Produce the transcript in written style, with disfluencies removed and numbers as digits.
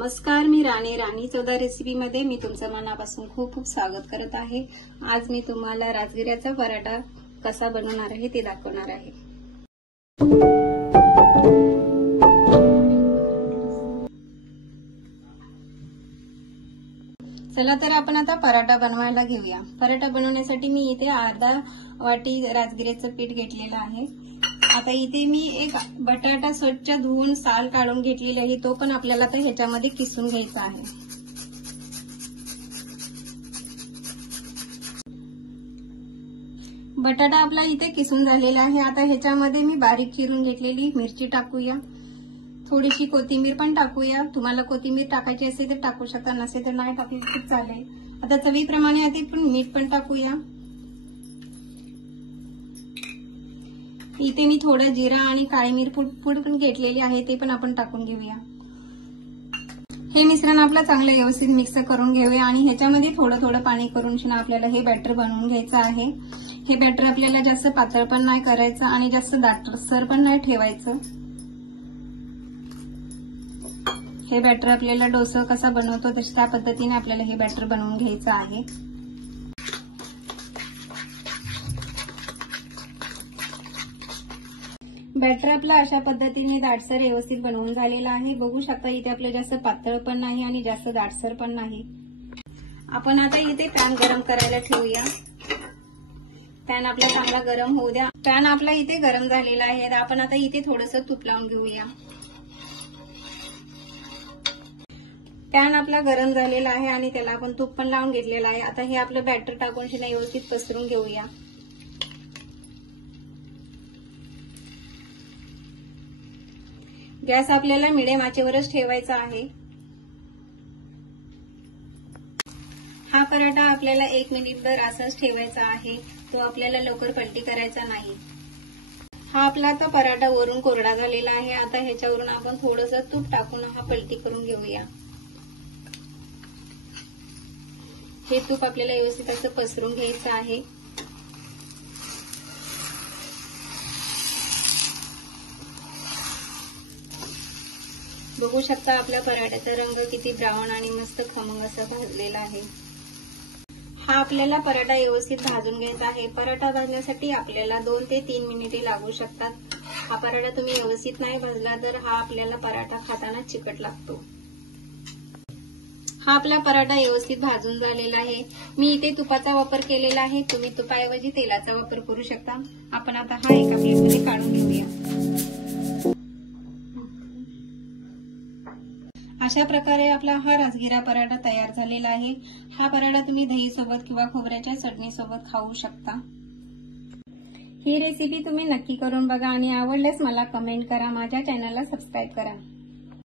नमस्कार, मी राणी चौदा रेसिपीमध्ये मी तुमचं मनापासून खूप खूप स्वागत करत आहे। आज मी तुम्हाला राजगिऱ्याचा पराठा कसा बनवणार आहे ते दाखवणार आहे। चला तर आपण आता पराठा बनवायला घेऊया। पराठा बनवण्यासाठी मी इथे अर्धा वाटी राजगिऱ्याचं पीठ घेतलेलं आहे। आता इथे मी एक बटाटा स्वच्छ धुवून साल काढून घेतलेला आहे, तो पण आपल्याला आता ह्याच्यामध्ये किसून घ्यायचा आहे। बटाटा आपला इथे किसून झालेला आहे। आता ह्याच्यामध्ये मी बारीक चिरून घेतलेली मिरची टाकूया, थोडीशी कोथिंबीर पण टाकूया। तुम्हाला कोथिंबीर टाकायची असेल तर टाकू शकता, नसेल तर नाही टाकली तर चालेल। आता चवीप्रमाणे आधी पण मीठ पण टाकूया। इथे मी थोडं जिरा आणि काळी मिरी पूड पण घेतलेली आहे, ते पण आपण टाकून घेऊया। हे मिश्रण आपलं चांगलं व्यवस्थित मिक्स करून घेऊया आणि ह्याच्यामध्ये थोडं थोडं पाणी करून आपल्याला हे बॅटर बनवून घ्यायचं आहे। हे बॅटर आपल्याला जास्त पातळ पण नाही करायचं आणि जास्त दाटसर पण नाही ठेवायचं। हे बॅटर आपल्याला डोसा कसा बनवतो त्या पद्धतीने आपल्याला हे बॅटर बनवून घ्यायचं आहे। बॅटर आपला अशा पद्धतीने दाटसर व्यवस्थित बनवून झालेला आहे। बघू शकता इथे आपलं जास्त पातळ पण नाही आणि जास्त दाटसर पण नाही। आपण आता इथे पॅन गरम करायला ठेवूया। पॅन आपला चांगला गरम होऊ द्या। पॅन आपला इथे गरम झालेला आहे। आपण आता इथे थोडंसं तूप लावून घेऊया। पॅन आपला गरम झालेला आहे आणि त्याला आपण तूप पण लावून घेतलेला आहे। आता हे आपलं बॅटर टाकून व्यवस्थित पसरून घेऊया। गॅस आपल्याला मिडियम आचेवरच ठेवायचा आहे। हा पराठा आपल्याला 1 मिनिटभर असाच ठेवायचा आहे, तो आपल्याला लवकर पलटी करायचा नाही। हा आपला तो पराठा वरून कोरडा झालेला आहे। आता ह्याच्यावरून आपण थोडंसं तूप टाकून हा पलटी करून घेऊया। हे तूप आपल्याला व्यवस्थित असं पसरून घ्यायचं आहे। बघू शकता आपल्या पराठ्याचा रंग किती ब्राऊन आणि मस्त खमंग असा भाजलेला आहे। हा आपल्याला पराठा व्यवस्थित भाजून घ्यायचा आहे। पराठा भाजण्यासाठी आपल्याला 2 ते 3 मिनिटे लागू शकतात। हा पराठा तुम्ही व्यवस्थित नाही भाजला तर हा आपल्याला पराठा खाताना चिकट लागतो। हा आपला पराठा व्यवस्थित भाजून झालेला आहे। मी इथे तुपाचा वापर केलेला आहे, तुम्ही तुपाऐवजी तेलाचा वापर करू शकता। आपण आता हा एका प्लेटमध्ये काढून घेऊया। अशा प्रकारे आपला हा राजगिरा पराठा तयार झालेला आहे। हा पराठा तुम्ही दही सोबत किंवा खोबऱ्याच्या चटणी सोबत खाऊ शकता। ही रेसिपी तुम्ही नक्की करून बघा आणि आवडल्यास मला कमेंट करा, माझ्या चॅनलला सबस्क्राईब करा।